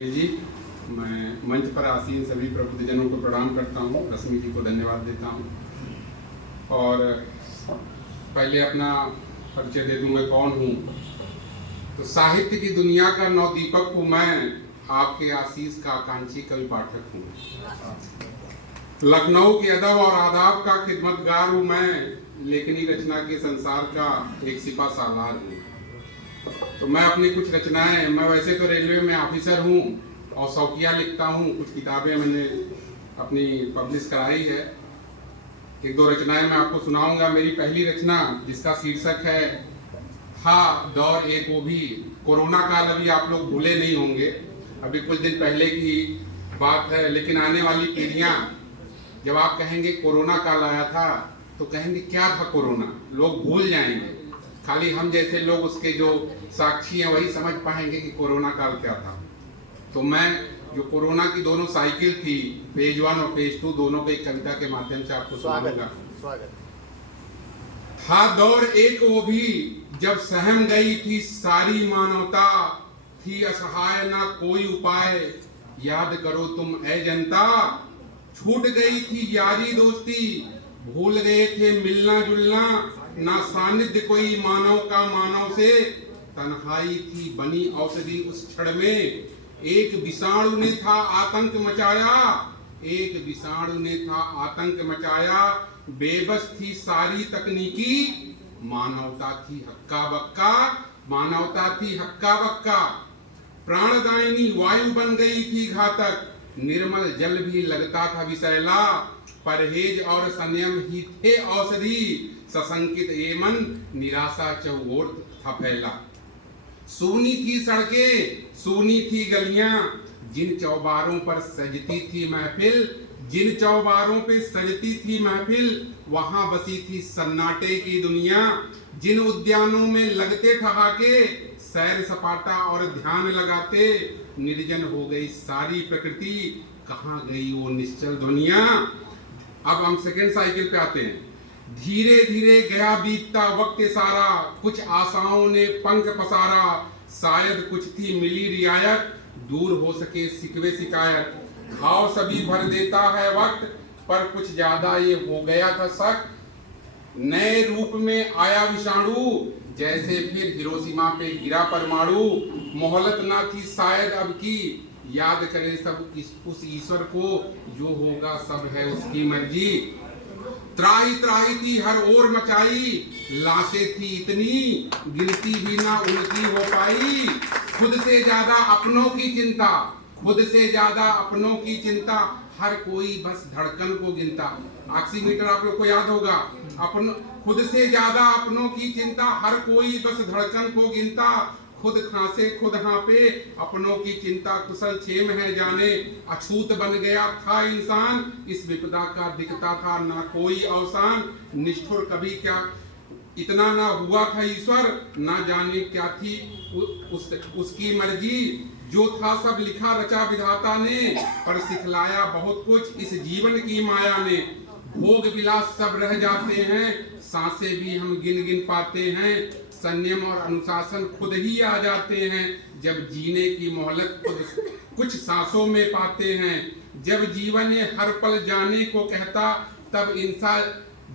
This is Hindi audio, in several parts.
जी, मैं मंच पर आसीन सभी प्रबुद्धजनों को प्रणाम करता हूँ, रश्मि जी को धन्यवाद देता हूँ। और पहले अपना परिचय दे दूँ मैं कौन हूँ। तो साहित्य की दुनिया का नवदीपक हूँ मैं, आपके आशीष का आकांक्षी कवि पाठक हूँ। लखनऊ के अदब और आदाब का खिदमतगार हूँ मैं, लेखनी रचना के संसार का एक सिपा सालार हूँ। तो मैं अपनी कुछ रचनाएं, मैं वैसे तो रेलवे में ऑफिसर हूँ और शौकिया लिखता हूँ, कुछ किताबें मैंने अपनी पब्लिश कराई है। एक दो रचनाएं मैं आपको सुनाऊंगा। मेरी पहली रचना जिसका शीर्षक है था दौर एक वो भी। कोरोना काल अभी आप लोग भूले नहीं होंगे, अभी कुछ दिन पहले की बात है, लेकिन आने वाली पीढ़ियां जब आप कहेंगे कोरोना काल आया था तो कहेंगे क्या था कोरोना, लोग भूल जाएंगे। खाली हम जैसे लोग उसके जो साक्षी हैं वही समझ पाएंगे कि कोरोना काल क्या था। तो मैं जो कोरोना की दोनों साइकिल थी, फेज 1 और फेज 2, दोनों को एक कविता के माध्यम से आपको सुनाऊंगा। था दौर एक वो भी जब सहम गई थी सारी मानवता, थी असहाय ना कोई उपाय, याद करो तुम ऐ जनता। छूट गई थी यारी दोस्ती, भूल गए थे मिलना जुलना, ना सानिध्य कोई मानव का मानव से, तन्हाई थी बनी औषधि उस क्षण में। एक विषाणु ने था आतंक मचाया, एक विषाणु ने था आतंक मचाया, बेबस थी सारी तकनीकी, मानवता थी हक्का बक्का, मानवता थी हक्का बक्का। प्राणदायिनी वायु बन गई थी घातक, निर्मल जल भी लगता था विषैला, परहेज और संयम ही थे औषधि, सशंकित एमन निराशा चहुओर था फैला। सूनी थी सड़कें, सूनी थी गलियां, जिन चौबारों पर सजती थी महफिल, जिन चौबारों पे सजती थी महफिल, वहां बसी थी सन्नाटे की दुनिया। जिन उद्यानों में लगते ठहाके, सैर सपाटा और ध्यान लगाते, निर्जन हो गई सारी प्रकृति, कहां गई वो निश्चल दुनिया। अब हम सेकेंड साइकिल पे आते हैं। धीरे धीरे गया बीतता वक्त सारा, कुछ आशाओं ने पंख पसारा, शायद कुछ थी मिली रियायत, दूर हो सके सिकवे शिकायत। घाव सभी भर देता है वक्त, पर कुछ ज्यादा ये हो गया था शक। नए रूप में आया विषाणु, जैसे फिर हिरोशिमा पे गिरा परमाणु। मोहलत ना थी शायद अब की, याद करे सब उस ईश्वर को, जो होगा सब है उसकी मर्जी। त्राही त्राही थी हर ओर मचाई, लाशें थी इतनी गिनती भी ना उनकी हो पाई। खुद से ज्यादा अपनों की चिंता, खुद से ज्यादा अपनों की चिंता, हर कोई बस धड़कन को गिनता। ऑक्सीमीटर आप लोग को याद होगा। अपन खुद से ज्यादा अपनों की चिंता, हर कोई बस धड़कन को गिनता। खुद खांसे खुद हाँपे, अपनों की चिंता कुशल क्षेम है जाने। अछूत बन गया था इंसान, इस विपदा का दिखता था ना कोई अवसान। निष्ठुर कभी क्या इतना ना हुआ था ईश्वर, ना जाने क्या थी उसकी मर्जी। जो था सब लिखा रचा विधाता ने, पर सिखलाया बहुत कुछ इस जीवन की माया ने। भोग विलास सब रह जाते हैं, सांसें भी हम गिन गिन पाते हैं। संयम और अनुशासन खुद ही आ जाते हैं, जब जीने की मोहलत कुछ सांसों में पाते हैं। जब जीवन ये हर पल जाने को कहता, तब इंसान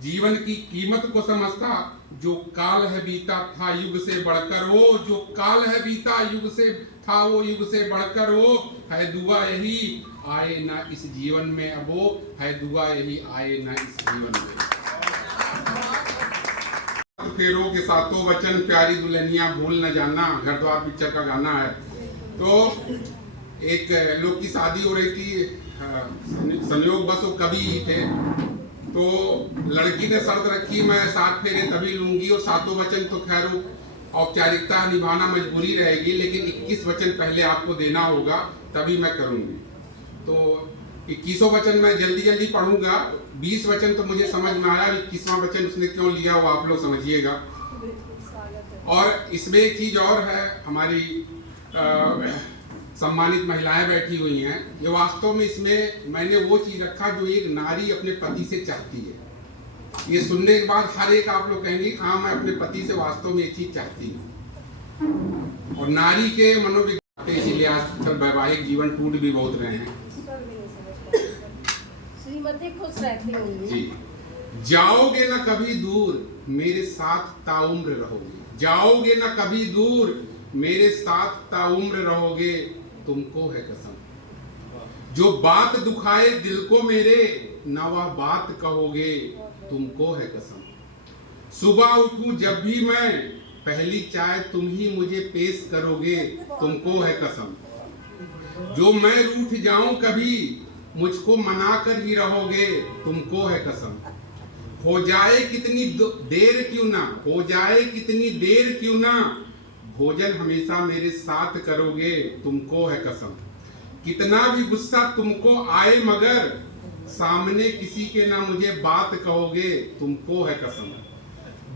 जीवन की कीमत को समझता। जो काल है बीता था युग से बढ़कर हो, जो काल है बीता युग से था वो युग से बढ़कर हो। है दुआ यही आए ना इस जीवन में अब वो, है दुआ यही आए ना इस जीवन में। फेरों के सातों वचन, प्यारी दुल्हनिया भूल न जाना, घर द्वार पिक्चर का गाना है। तो एक लोग की शादी हो रही थी, संयोग बस वो कवि ही थे। तो लड़की ने शर्त रखी, मैं 7 फेरे तभी लूंगी, और सातों वचन तो खैर औपचारिकता निभाना मजबूरी रहेगी, लेकिन 21 वचन पहले आपको देना होगा, तभी मैं करूंगी। तो 21 वचन मैं जल्दी जल्दी पढ़ूंगा। 20 वचन तो मुझे समझ में आया, 21वां वचन उसने क्यों लिया वो आप लोग समझिएगा। और इसमें एक चीज और है, हमारी सम्मानित महिलाएं बैठी हुई हैं। ये वास्तव में इसमें मैंने वो चीज रखा जो एक नारी अपने पति से चाहती है। ये सुनने के बाद हर एक आप लोग कहेंगे हाँ मैं अपने पति से वास्तव में ये चीज चाहती हूँ। और नारी के मनोविज्ञान तो इसीलिए आजकल वैवाहिक जीवन टूट भी बहुत रहे हैं। श्रीमती खुश रहती होंगी जी। जाओगे न कभी दूर, मेरे साथ ताउम्र रहोगे। जाओगे न कभी दूर, मेरे साथ ताउम्र रहोगे, तुमको है कसम। जो बात दुखाए दिल को मेरे, न वह बात कहोगे, तुमको है कसम। सुबह उठूं जब भी मैं, पहली चाय तुम ही मुझे पेश करोगे, तुमको है कसम। जो मैं रूठ जाऊं कभी, मुझको मनाकर ही रहोगे, तुमको है कसम। हो जाए कितनी देर क्यों ना, हो जाए कितनी देर क्यों ना, भोजन हमेशा मेरे साथ करोगे, तुमको है कसम। कितना भी गुस्सा तुमको आए मगर, सामने किसी के ना मुझे बात कहोगे, तुमको है कसम।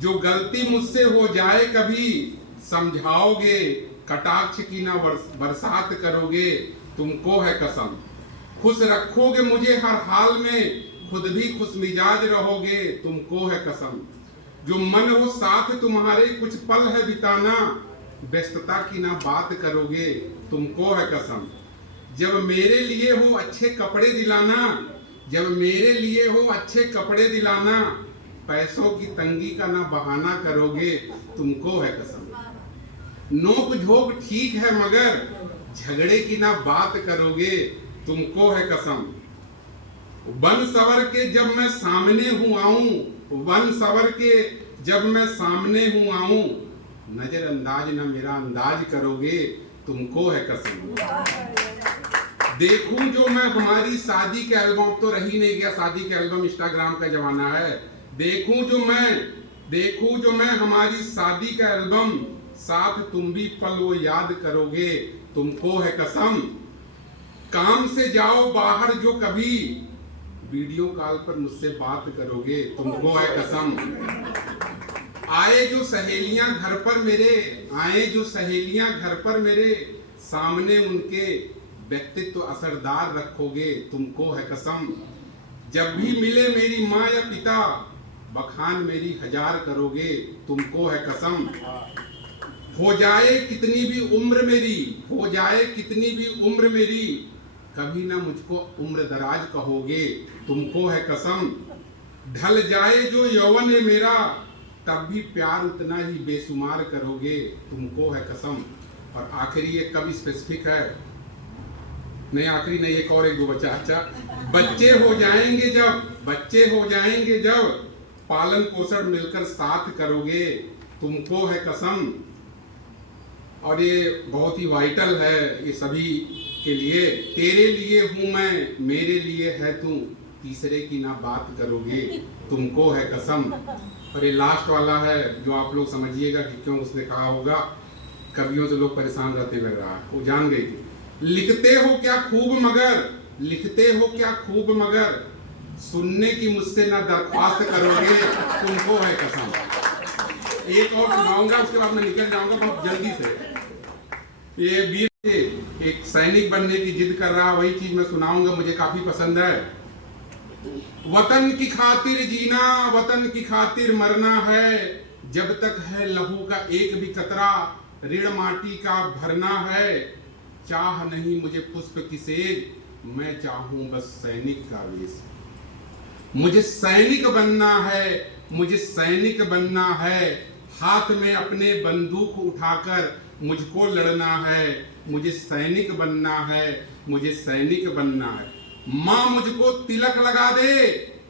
जो गलती मुझसे हो जाए कभी, समझाओगे, कटाक्ष की ना बरसात करोगे, तुमको है कसम। खुश रखोगे मुझे हर हाल में, खुद भी खुश मिजाज रहोगे, तुमको है कसम। जो मन हो साथ तुम्हारे कुछ पल है बिताना, व्यस्तता की ना बात करोगे, तुमको है कसम। जब मेरे लिए हो अच्छे कपड़े दिलाना, जब मेरे लिए हो अच्छे कपड़े दिलाना, पैसों की तंगी का ना बहाना करोगे, तुमको है कसम। नोक झोंक ठीक है मगर, झगड़े की ना बात करोगे, तुमको है कसम। वन सवर के जब मैं सामने हूँ आऊं, वन सवर के जब मैं सामने हूँ आऊं, नजरअंदाज ना मेरा अंदाज करोगे, तुमको है कसम। देखूं जो मैं हमारी शादी के एल्बम, तो रही नहीं गया शादी के एल्बम, इंस्टाग्राम का जमाना है। देखूं जो मैं हमारी शादी का एल्बम, साथ तुम भी पल वो याद करोगे, तुमको है कसम। काम से जाओ बाहर जो कभी, वीडियो कॉल पर मुझसे बात करोगे, तुमको है कसम। आए जो सहेलियां घर पर मेरे, आए जो सहेलियां घर पर मेरे, सामने उनके व्यक्तित्व असरदार रखोगे, तुमको है कसम। जब भी मिले मेरी माँ या पिता, बखान मेरी हजार करोगे, तुमको है कसम। हो जाए कितनी भी उम्र मेरी, हो जाए कितनी भी उम्र मेरी, कभी ना मुझको उम्र दराज कहोगे, तुमको है कसम। ढल जाए जो यौवन है मेरा, तब भी प्यार उतना ही बेशुमार करोगे, तुमको है कसम। और आखिरी एक कभी स्पेसिफिक है, नहीं आखिरी नहीं, एक और एक दो बच्चा। अच्छा, बच्चे हो जाएंगे जब, बच्चे हो जाएंगे जब, पालन पोषण मिलकर साथ करोगे, तुमको है कसम। और ये बहुत ही वाइटल है ये सभी के लिए। तेरे लिए हूं मैं, मेरे लिए है तू, तीसरे की ना बात करोगे, तुमको है कसम। और ये लास्ट वाला है जो आप लोग समझिएगा कि क्यों उसने कहा होगा। कवियों से लोग परेशान रहते लग रहा है, वो जान गई थी। लिखते हो क्या खूब मगर, लिखते हो क्या खूब मगर, सुनने की मुझसे ना दरख्वास्त करोगे, तुमको है कसम। एक और सुनाऊंगा, उसके बाद मैं निकल जाऊंगा बहुत जल्दी से। ये वीर एक सैनिक बनने की जिद कर रहा, वही चीज मैं सुनाऊंगा, मुझे काफी पसंद है। वतन की खातिर जीना, वतन की खातिर मरना है, जब तक है लहू का एक भी कतरा, ऋण माटी का भरना है। चाह नहीं मुझे पुष्प की सेज, मैं चाहूं बस सैनिक का वेश। मुझे सैनिक बनना है, मुझे सैनिक बनना है, हाथ में अपने बंदूक उठाकर मुझको लड़ना है। मुझे सैनिक बनना है, मुझे सैनिक बनना है। माँ मुझको तिलक लगा दे,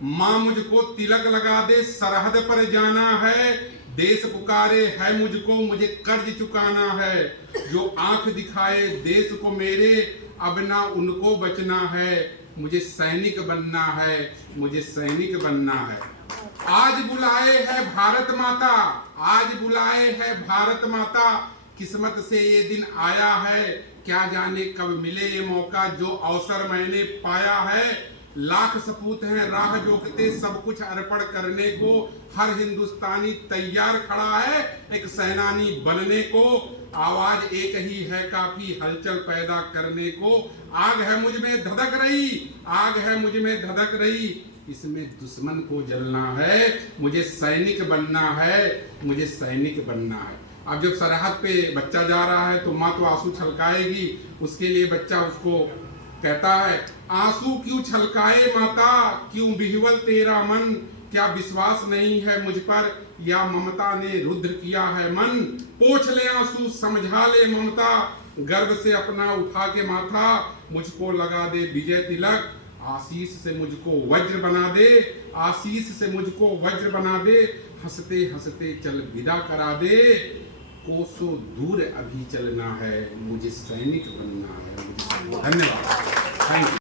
माँ मुझको तिलक लगा दे, सरहद पर जाना है। देश पुकारे है मुझको, मुझे कर्ज चुकाना है। जो आंख दिखाए देश को मेरे, अब ना उनको बचना है। मुझे सैनिक बनना है, मुझे सैनिक बनना है। आज बुलाए है भारत माता, आज बुलाए है भारत माता, किस्मत से ये दिन आया है। क्या जाने कब मिले ये मौका, जो अवसर मैंने पाया है। लाख सपूत हैं राह जोकते, सब कुछ अर्पण करने को। हर हिंदुस्तानी तैयार खड़ा है एक सेनानी बनने को। आवाज एक ही है काफी हलचल पैदा करने को। आग है मुझ में धधक रही, आग है मुझ में धधक रही, इसमें दुश्मन को जलना है। मुझे सैनिक बनना है, मुझे सैनिक बनना है। अब जब सरहद पे बच्चा जा रहा है तो माँ तो आंसू छलकाएगी, उसके लिए बच्चा उसको कहता है, आंसू क्यों छलकाए माता, क्यों बिहवल तेरा मन, क्या विश्वास नहीं है मुझ पर, या ममता ने रुद्र किया है मन। पोंछ ले आंसू समझा ले ममता, गर्भ से अपना उठा के माथा, मुझको लगा दे विजय तिलक, आशीष से मुझको वज्र बना दे, आशीष से मुझको वज्र बना दे, हंसते हंसते चल विदा करा दे, कोसों दूर अभी चलना है, मुझे सैनिक बनना है। धन्यवाद, थैंक यू।